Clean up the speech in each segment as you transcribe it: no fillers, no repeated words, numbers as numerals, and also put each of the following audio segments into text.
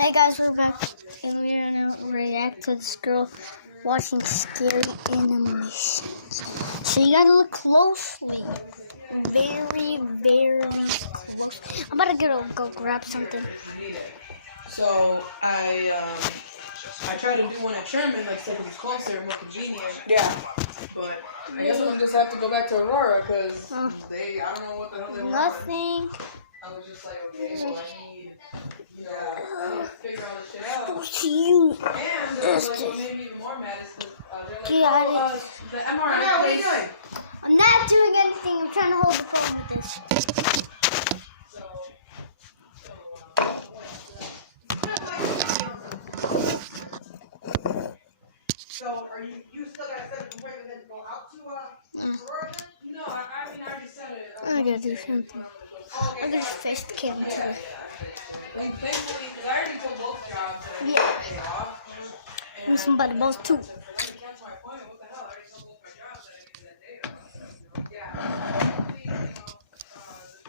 Hey guys, we're back and we're gonna react to this girl watching scary animations. So you gotta look closely. Very, very close. I'm about to go grab something. So I tried to do one at Sherman, like so it was closer and more convenient. Yeah. But I guess I'm gonna just have to go back to Aurora because I don't know what the hell they were. Nothing. I was just like, okay, well I need, I need to figure all this shit out. What's you? And like, what made me even more mad is because they're like, the MRI. What are you doing? I'm not doing anything. I'm trying to hold the phone with this. So are you still gotta set up an appointment then to go out to Aurora? No, I mean I already said it. I gotta do something. I gotta face the camera too. Like thankfully, because I already told both jobs that Yeah. they off. I'm somebody both too. That's my point. What the hell? I already told both my jobs that I needed that day off. Yeah.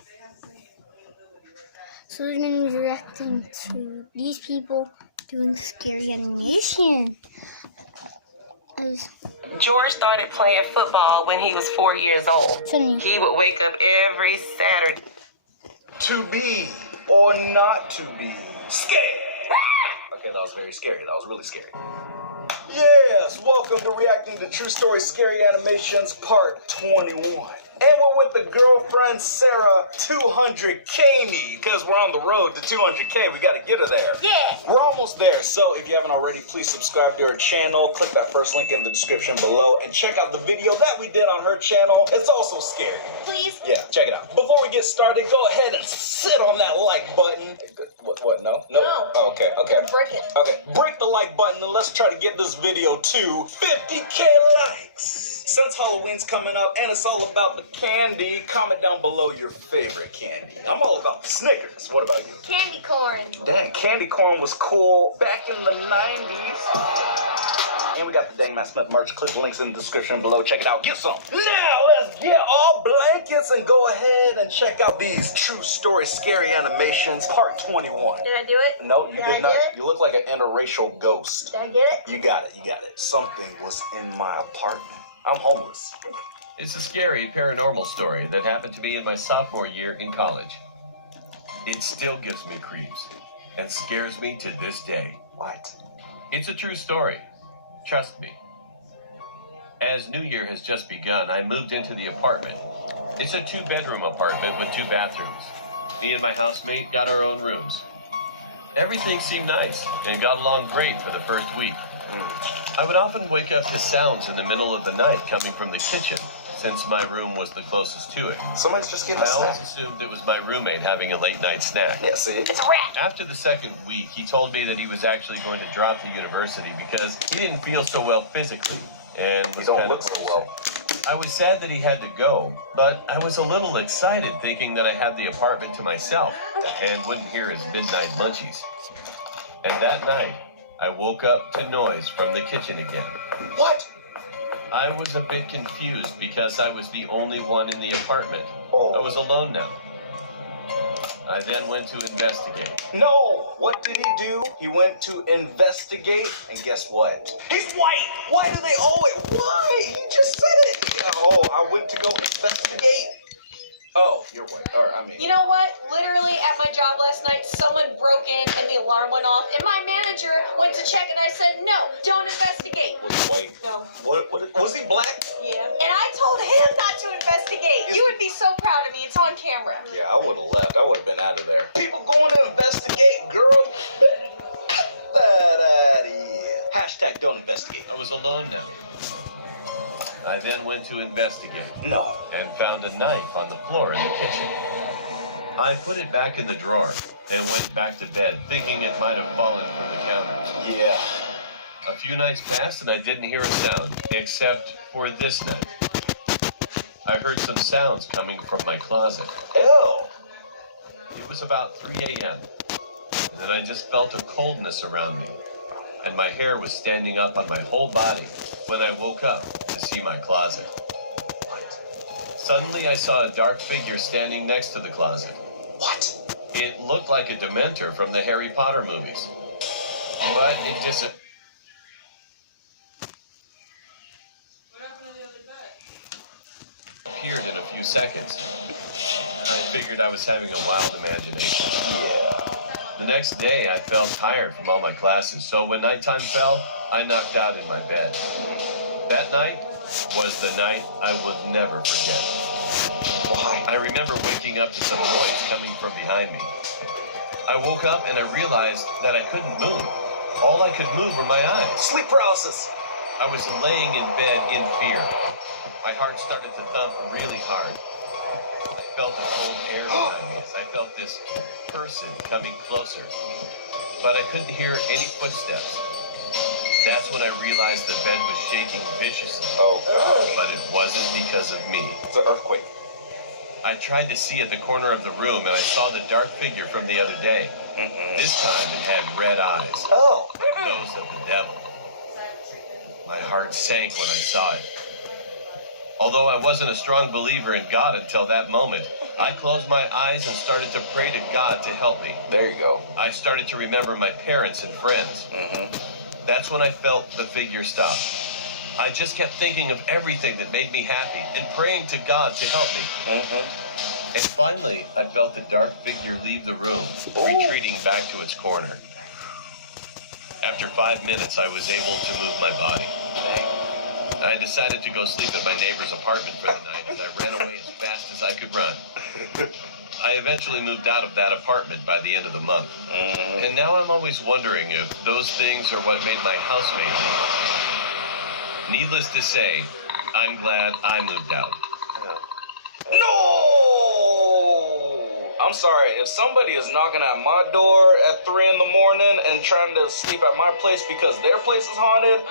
They have the same availability. So we're gonna be reacting to these people doing scary animation. George started playing football when he was 4 years old. Funny. He would wake up every Saturday. To be or not to be scared. Okay, that was very scary. That was really scary. Yes, welcome to Reacting to True Story Scary Animations Part 21. And we're with the girlfriend Sarah 200K me because we're on the road to 200K. We got to get her there. Yeah. We're almost there, so if you haven't already, please subscribe to her channel. Click that first link in the description below and check out the video that we did on her channel. It's also scary. Please. Yeah, check it out. Before we get started, go ahead and sit on that like button. What? No? No. Oh, okay. Break it. Okay, break the like button and let's try to get this video to 50K likes. Since Halloween's coming up and it's all about the candy, comment down below your favorite candy. I'm all about the Snickers. What about you? Candy corn. Dang, candy corn was cool back in the 90s. And we got the Dang My Smith merch. Click the links in the description below. Check it out. Get some. Now let's get all blankets and go ahead and check out these True Story Scary Animations Part 21. Did I do it? No, you Did did I not. do it? You look like an interracial ghost. Did I get it? You got it. Something was in my apartment. I'm homeless. It's a scary paranormal story that happened to me in my sophomore year in college. It still gives me creeps and scares me to this day. What? It's a true story. Trust me. As New Year has just begun, I moved into the apartment. It's a 2-bedroom apartment with 2 bathrooms. Me and my housemate got our own rooms. Everything seemed nice and got along great for the first week. I would often wake up to sounds in the middle of the night coming from the kitchen, since my room was the closest to it. Somebody's just getting I a always snack. assumed it was my roommate having a late-night snack. Yeah, see? It's a rat. After the second week, he told me that he was actually going to drop the university because he didn't feel so well physically and was You don't kind look of so well. I was sad that he had to go, but I was a little excited thinking that I had the apartment to myself and wouldn't hear his midnight munchies. And that night, I woke up to noise from the kitchen again. What? I was a bit confused because I was the only one in the apartment. Oh. I was alone now. I then went to investigate. No! What did he do? He went to investigate, and guess what? He's white! Why do they always... Why? He just said it! Oh, I went to go investigate? Oh, you're white. Or, I mean... You know what? Literally at my job last night, someone broke in and the alarm went off, and my manager went to check, and I said, no, don't investigate. Wait. No. What, was he black? Yeah. And I told him not to investigate. You would be so proud of me. It's on camera. Yeah, I would have left. I would have been out of there. People going to investigate, girl. Get that out of here. Hashtag don't investigate. I was alone now. I then went to investigate No. and found a knife on the floor in the kitchen. I put it back in the drawer and went back to bed, thinking it might have fallen from the counter. Yeah. A few nights passed and I didn't hear a sound, except for this night. I heard some sounds coming from my closet. Ew. It was about 3 a.m. and I just felt a coldness around me, and my hair was standing up on my whole body when I woke up to see my closet. Suddenly I saw a dark figure standing next to the closet. What? It looked like a Dementor from the Harry Potter movies. But it disappeared in a few seconds. I figured I was having a wild imagination. The next day, I felt tired from all my classes, so when nighttime fell, I knocked out in my bed. That night was the night I would never forget. I remember waking up to some noise coming from behind me. I woke up and I realized that I couldn't move. All I could move were my eyes. Sleep paralysis. I was laying in bed in fear. My heart started to thump really hard. I felt a cold air behind me as I felt this person coming closer. But I couldn't hear any footsteps. That's when I realized the bed was shaking viciously. Oh, But it wasn't because of me. it's an earthquake. I tried to see at the corner of the room and I saw the dark figure from the other day. This time it had red eyes, Oh. like those of the devil. My heart sank when I saw it. Although I wasn't a strong believer in God until that moment, I closed my eyes and started to pray to God to help me. There you go. I started to remember my parents and friends. That's when I felt the figure stop. I just kept thinking of everything that made me happy and praying to God to help me. And finally, I felt the dark figure leave the room, retreating back to its corner. After 5 minutes, I was able to move my body. I decided to go sleep at my neighbor's apartment for the night, and I ran away as fast as I could run. I eventually moved out of that apartment by the end of the month. And now I'm always wondering if those things are what made my housemate leave. Needless to say, I'm glad I moved out. No! I'm sorry, if somebody is knocking at my door at 3 in the morning and trying to sleep at my place because their place is haunted,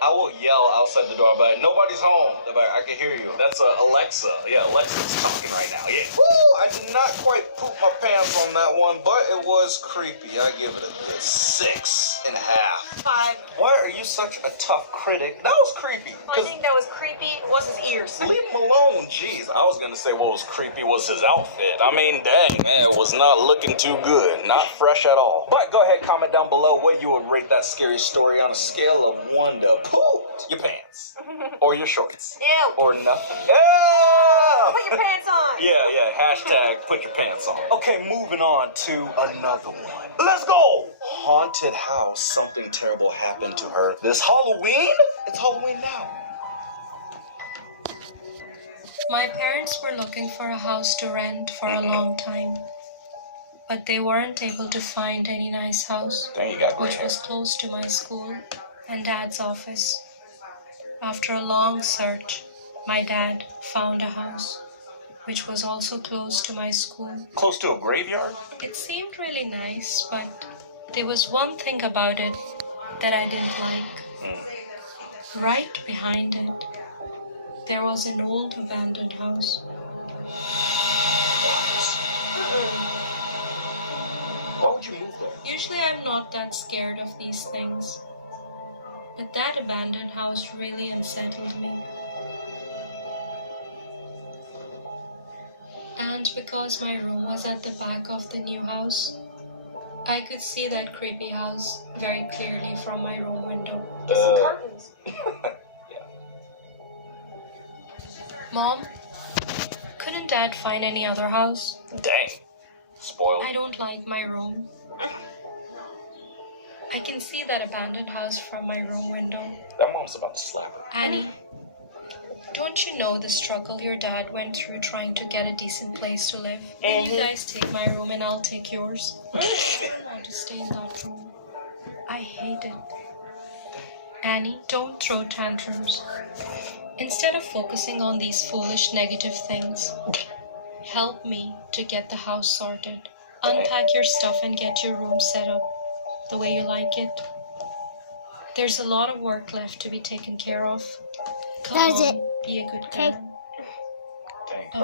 I will yell outside the door, but nobody's home. I can hear you. That's Alexa. Yeah, Alexa's talking right now. Yeah. Woo! I did not quite poop my pants on that one, but it was creepy. I give it a good 6.5. 5. Why are you such a tough critic? That was creepy. Only thing that was creepy was his ears. Leave him alone, jeez. I was gonna say what was creepy was his outfit. I mean, dang, man, it was not looking too good. Not fresh at all. But go ahead, comment down below what you would rate that scary story on a scale of 1 to poop your pants. Or your shorts. Ew. Or nothing. Yeah! Put your pants on. Yeah, hashtag put your pants on. Okay, moving on to another one. Let's go! Haunted house. Something terrible happened to her this Halloween? It's Halloween now. My parents were looking for a house to rent for a long time, but they weren't able to find any nice house, Dang, you got gray which hair. was close to my school and Dad's office. After a long search, my dad found a house, which was also close to my school. Close to a graveyard? It seemed really nice, but there was one thing about it that I didn't like. Right behind it, there was an old abandoned house. Why would you move there? Usually I'm not that scared of these things, but that abandoned house really unsettled me. And because my room was at the back of the new house, I could see that creepy house very clearly from my room window. Curtains. Mom, couldn't Dad find any other house? Dang. Spoiled. I don't like my room. I can see that abandoned house from my room window. That mom's about to slap her. Annie, don't you know the struggle your dad went through trying to get a decent place to live? Will you guys take my room and I'll take yours? I don't want to stay in that room. I hate it. Annie, don't throw tantrums. Instead of focusing on these foolish negative things, help me to get the house sorted. Unpack your stuff and get your room set up the way you like it. There's a lot of work left to be taken care of. Come That's on, it. be a good Okay. parent. Dang.